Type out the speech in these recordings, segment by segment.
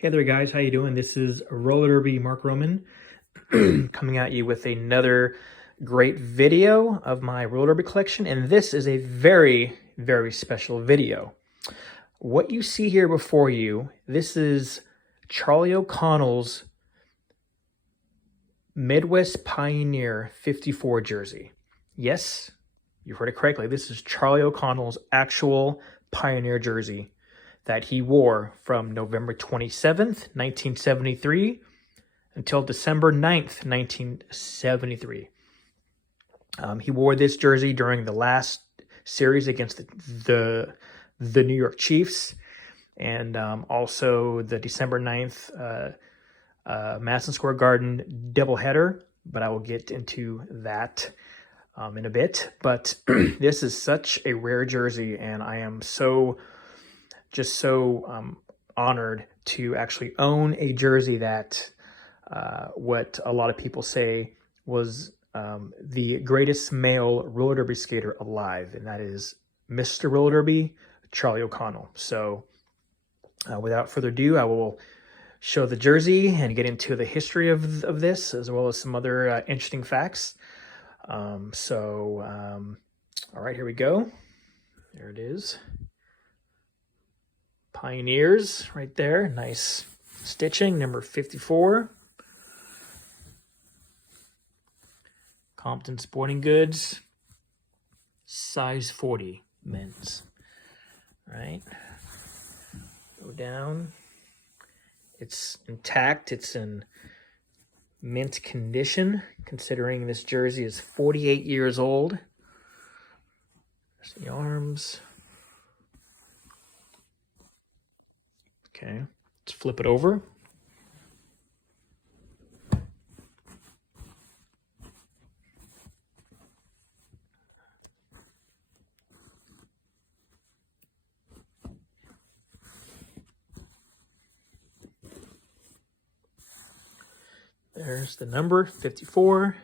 Hey there guys, how you doing? This is Roller Derby Mark Roman coming at you with another great video of my roller derby collection, and this is a very, very special video. What you see here before you, this is Charlie O'Connell's Midwest Pioneer 54 jersey. Yes, you heard it correctly. This is Charlie O'Connell's actual Pioneer jersey that he wore from November 27th, 1973 until December 9th, 1973. He wore this jersey during the last series against the New York Chiefs, and also the December 9th Madison Square Garden doubleheader, but I will get into that in a bit. But this is such a rare jersey, and I am so honored to actually own a jersey that what a lot of people say was the greatest male roller derby skater alive, and that is Mr. Roller Derby, Charlie O'Connell. So without further ado, I will show the jersey and get into the history of this, as well as some other interesting facts. All right, here we go. There it is. Pioneers right there. Nice stitching, number 54. Compton Sporting Goods, size 40 men's. All right. Go down. It's intact. It's in mint condition, considering this jersey is 48 years old. There's the arms. Okay, let's flip it over. There's the number, 54.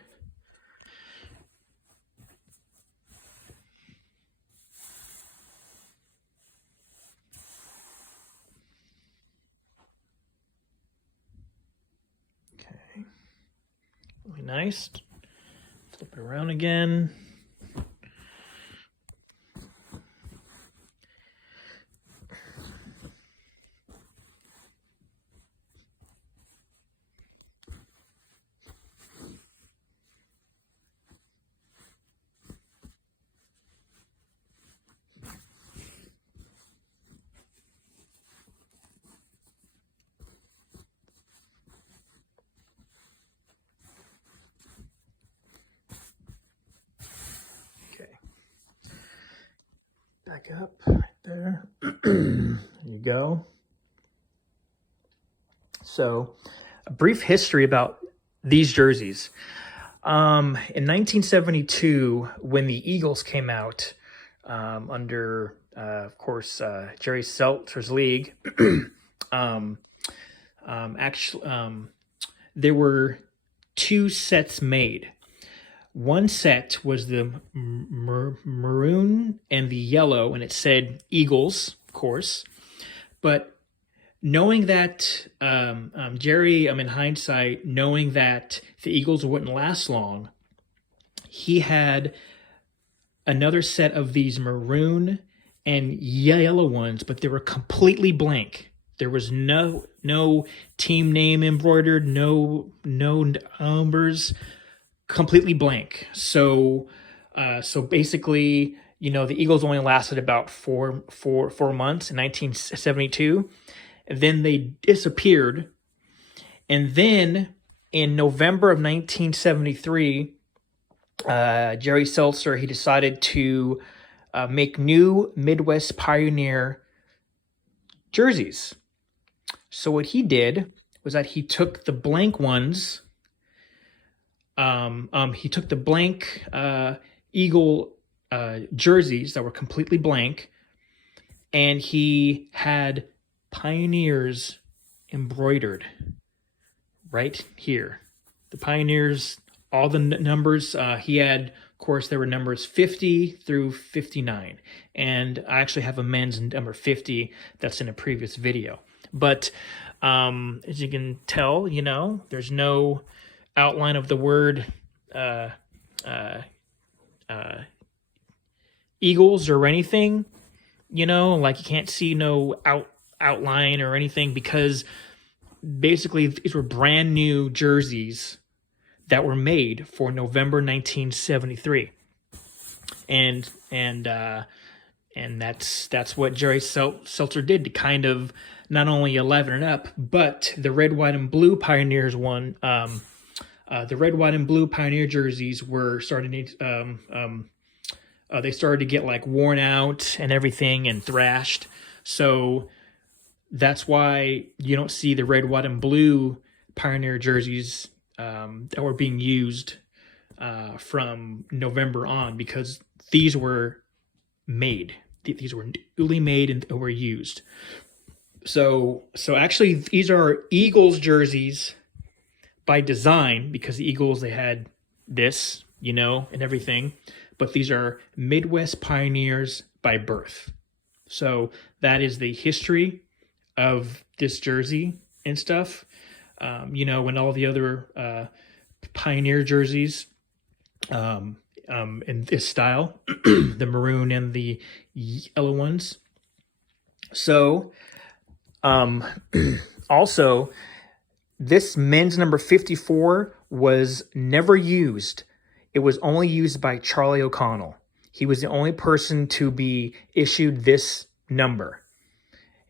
Okay, really nice. Flip it around again. Back up right there. There you go. So, a brief history about these jerseys. In 1972, when the Eagles came out under, of course, Jerry Seltzer's league, there were two sets made. One set was the maroon and the yellow, and it said Eagles, of course. But knowing that, Jerry, in hindsight, knowing that the Eagles wouldn't last long, he had another set of these maroon and yellow ones, but they were completely blank. There was no team name embroidered, no numbers. Completely blank. So basically, the Eagles only lasted about four months in 1972, and then they disappeared. And then in November of 1973, Jerry Seltzer, he decided to make new Midwest Pioneer jerseys. So what he did was that he took the blank ones. He took the blank Eagle jerseys that were completely blank, and he had Pioneers embroidered right here. The Pioneers, all the numbers, he had, of course, there were numbers 50 through 59. And I actually have a men's number 50 that's in a previous video. But As you can tell, there's no outline of the word Eagles or anything, like you can't see no outline or anything, because basically these were brand new jerseys that were made for November 1973. And that's what Jerry Seltzer did to kind of not only 11 it up, but the red, white, and blue Pioneers won. The red, white, and blue Pioneer jerseys were starting to they started to get like worn out and everything and thrashed. So that's why you don't see the red, white, and blue Pioneer jerseys that were being used from November on, because these were made. These were newly made and were used. So actually, these are Eagles jerseys by design, because the Eagles, they had this, and everything. But these are Midwest Pioneers by birth. So that is the history of this jersey and stuff. When all the other Pioneer jerseys in this style, the maroon and the yellow ones. So, also, this men's number 54 was never used. It was only used by Charlie O'Connell. He was the only person to be issued this number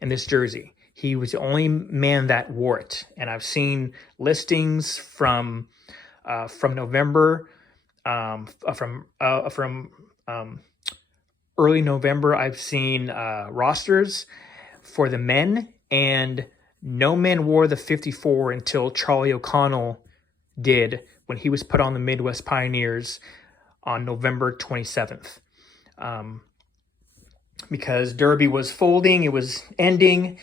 and this jersey. He was the only man that wore it. And I've seen listings from November, from early November. I've seen rosters for the men, and no men wore the 54 until Charlie O'Connell did, when he was put on the Midwest Pioneers on November 27th. Because Derby was folding, it was ending,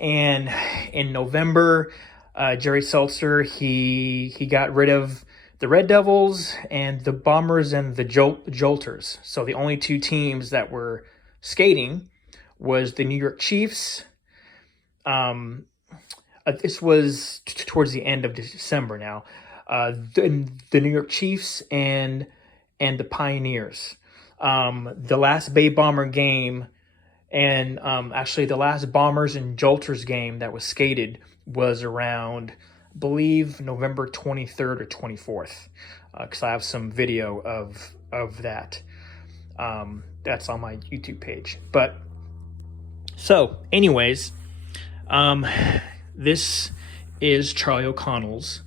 and in November, Jerry Seltzer, he got rid of the Red Devils and the Bombers and the Jolters. So the only two teams that were skating was the New York Chiefs. This was towards the end of December now. The New York Chiefs and the Pioneers. The last Bay Bomber game, and actually the last Bombers and Jolters game that was skated was around, I believe, November 23rd or 24th, because I have some video of that. That's on my YouTube page. But so, anyways, this is Charlie O'Connell's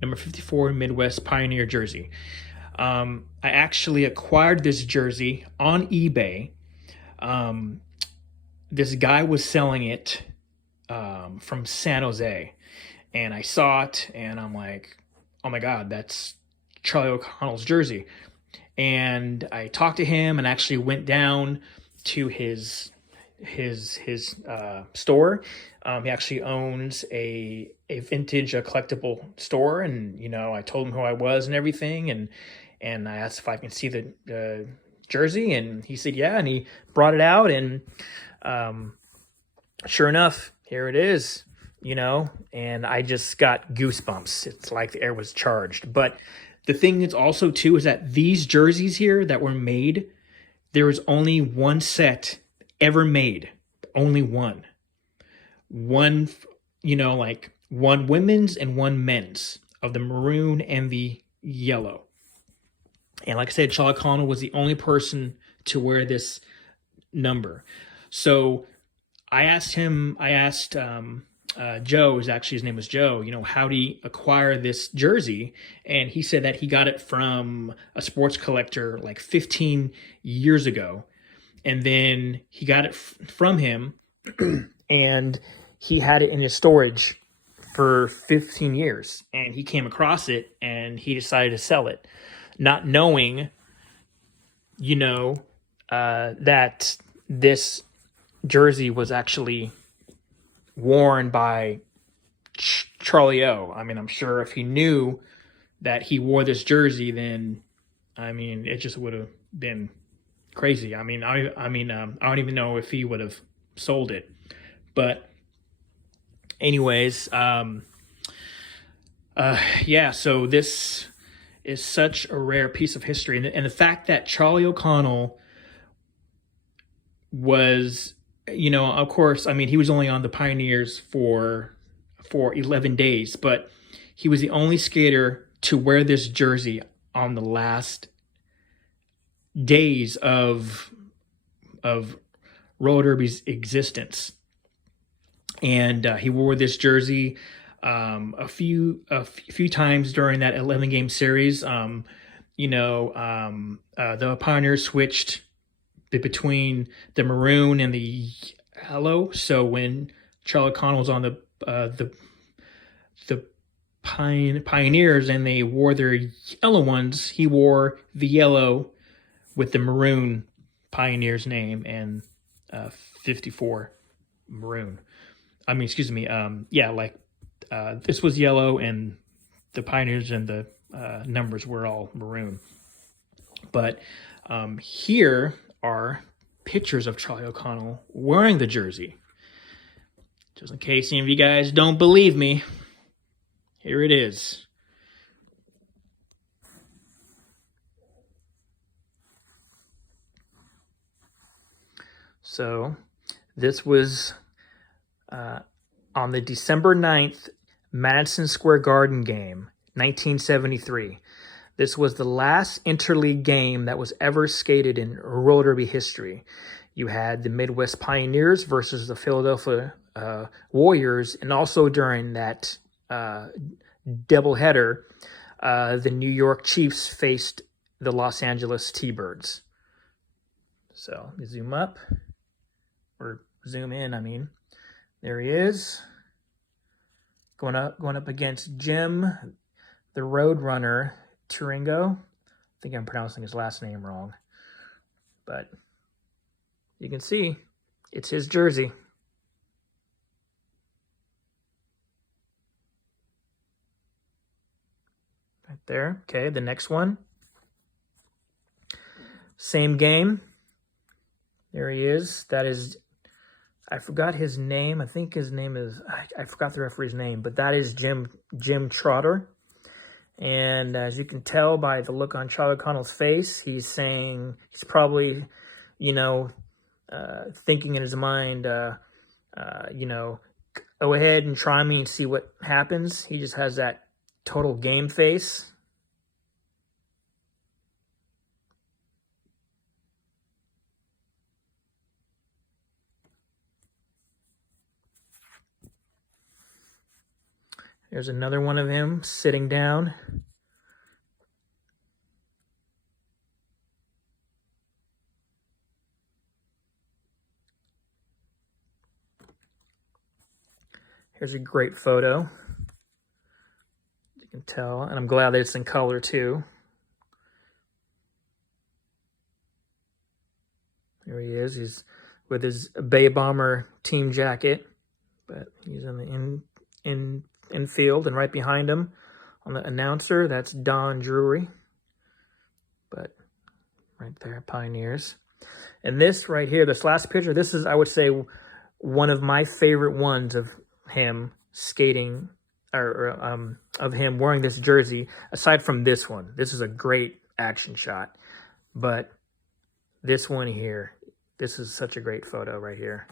number 54 Midwest Pioneer jersey. I actually acquired this jersey on eBay. This guy was selling it from San Jose, and I saw it, and I'm like, oh my God, that's Charlie O'Connell's jersey. And I talked to him and actually went down to his store. He actually owns a vintage, collectible store, and I told him who I was and everything, and I asked if I can see the jersey, and he said yeah, and he brought it out, and sure enough, here it is, and I just got goosebumps. It's like the air was charged. But the thing is also too is that these jerseys here that were made, there was only one set ever made, only one, like one women's and one men's, of the maroon and the yellow. And like I said, Charlie O'Connell was the only person to wear this number. So I asked Joe, his name was Joe, how did he acquire this jersey? And he said that he got it from a sports collector like 15 years ago. And then he got it from him, and he had it in his storage for 15 years. And he came across it, and he decided to sell it, not knowing, that this jersey was actually worn by Charlie O. I mean, I'm sure if he knew that he wore this jersey, then, it just would have been crazy. I don't even know if he would have sold it. But anyways, yeah, so this is such a rare piece of history. And the fact that Charlie O'Connell was, you know, of course, I mean, he was only on the Pioneers for 11 days, but he was the only skater to wear this jersey on the last days of roller derby's existence. And he wore this jersey a few times during that 11-game series. You know, the Pioneers switched between the maroon and the yellow. So when Charlie O'Connell was on the Pioneers and they wore their yellow ones, he wore the yellow with the maroon Pioneers name and 54 maroon. I mean, excuse me. Yeah, like this was yellow and the Pioneers and the numbers were all maroon. But here are pictures of Charlie O'Connell wearing the jersey. Just in case any of you guys don't believe me, here it is. So this was on the December 9th Madison Square Garden game, 1973. This was the last interleague game that was ever skated in roller derby history. You had the Midwest Pioneers versus the Philadelphia Warriors, and also during that doubleheader, the New York Chiefs faced the Los Angeles T-Birds. So zoom up, or zoom in, I mean. There he is, going up against Jim, the Roadrunner Turingo. I think I'm pronouncing his last name wrong, but you can see it's his jersey. Right there. Okay, the next one. Same game. There he is. That is, I forgot his name. I think his name is, I forgot the referee's name, but that is Jim Trotter. And as you can tell by the look on Charlie O'Connell's face, he's saying, he's probably, you know, thinking in his mind, you know, go ahead and try me and see what happens. He just has that total game face. There's another one of him sitting down. Here's a great photo. You can tell, and I'm glad that it's in color too. Here he is. He's with his Bay Bomber team jacket, but he's in the infield, and right behind him on the announcer, that's Don Drury. But right there, Pioneers. And this right here, this last picture, this is, I would say, one of my favorite ones of him skating, or of him wearing this jersey, aside from this one. This is a great action shot. But this one here, this is such a great photo right here.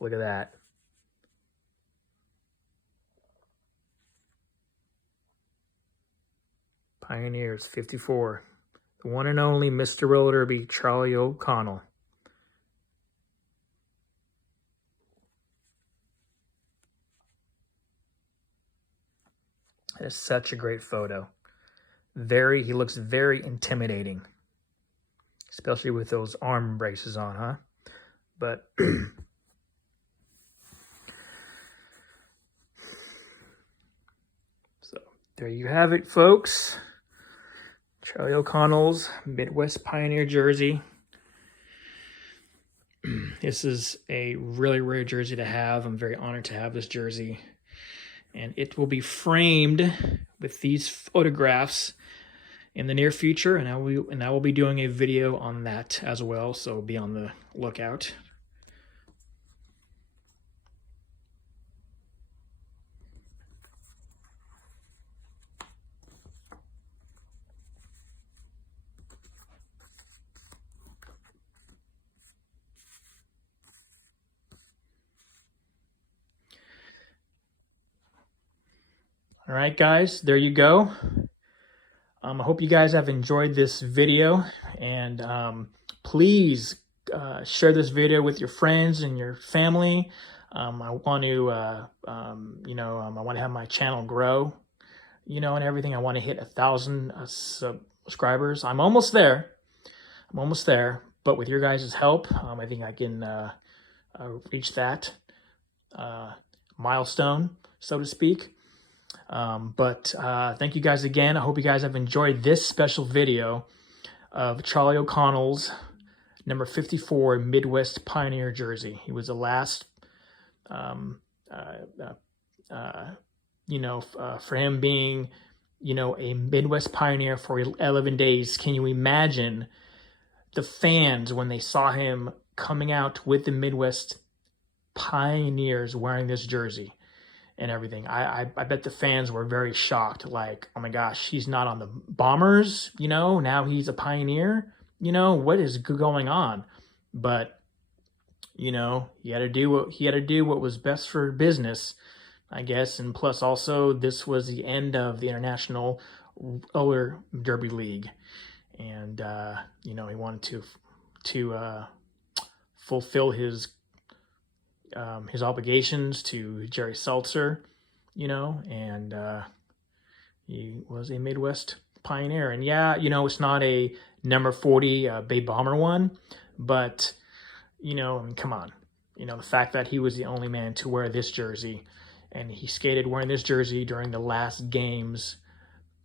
Look at that. Pioneers, 54. The one and only Mr. Roller Derby, Charlie O'Connell. That is such a great photo. He looks very intimidating. Especially with those arm braces on, huh? But so there you have it, folks. Charlie O'Connell's Midwest Pioneer jersey. This is a really rare jersey to have. I'm very honored to have this jersey. And it will be framed with these photographs in the near future, and I will be doing a video on that as well, so be on the lookout. All right, guys, there you go. I hope you guys have enjoyed this video, and please share this video with your friends and your family. I want to, I want to have my channel grow, and everything. I want to hit 1,000 subscribers. I'm almost there. But with your guys' help, I think I can reach that milestone, so to speak. Thank you guys again. I hope you guys have enjoyed this special video of Charlie O'Connell's number 54 Midwest Pioneer jersey. He was the last, for him being, a Midwest Pioneer for 11 days. Can you imagine the fans when they saw him coming out with the Midwest Pioneers wearing this jersey and everything? I bet the fans were very shocked, like, oh my gosh, he's not on the Bombers, now he's a Pioneer, what is going on? But, he had to do what was best for business, I guess. And plus also, this was the end of the International Roller Derby League. And, he wanted to fulfill his obligations to Jerry Seltzer, and he was a Midwest Pioneer. And yeah, it's not a number 40 Bay Bomber one, but, come on, the fact that he was the only man to wear this jersey, and he skated wearing this jersey during the last games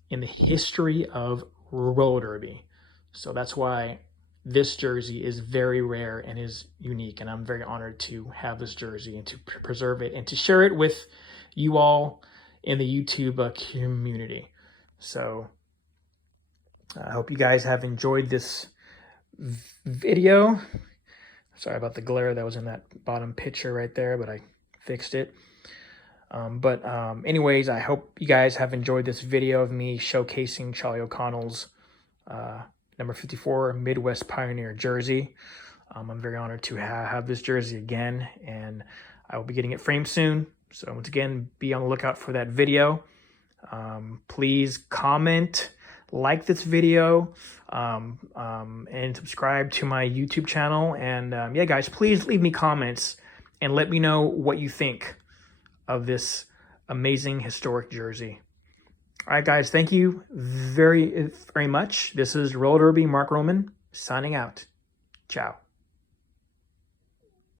in the history of roller derby. So that's why this jersey is very rare and is unique, and I'm very honored to have this jersey and to preserve it and to share it with you all in the YouTube community. So I hope you guys have enjoyed this video. Sorry about the glare that was in that bottom picture right there, but I fixed it. Anyways, I hope you guys have enjoyed this video of me showcasing Charlie O'Connell's number 54 Midwest Pioneer jersey. I'm very honored to have this jersey again, and I will be getting it framed soon. So once again, be on the lookout for that video. Please comment, like this video, and subscribe to my YouTube channel. And yeah, guys, please leave me comments and let me know what you think of this amazing historic jersey. All right, guys, thank you very, very much. This is Roller Derby Mark Roman signing out. Ciao.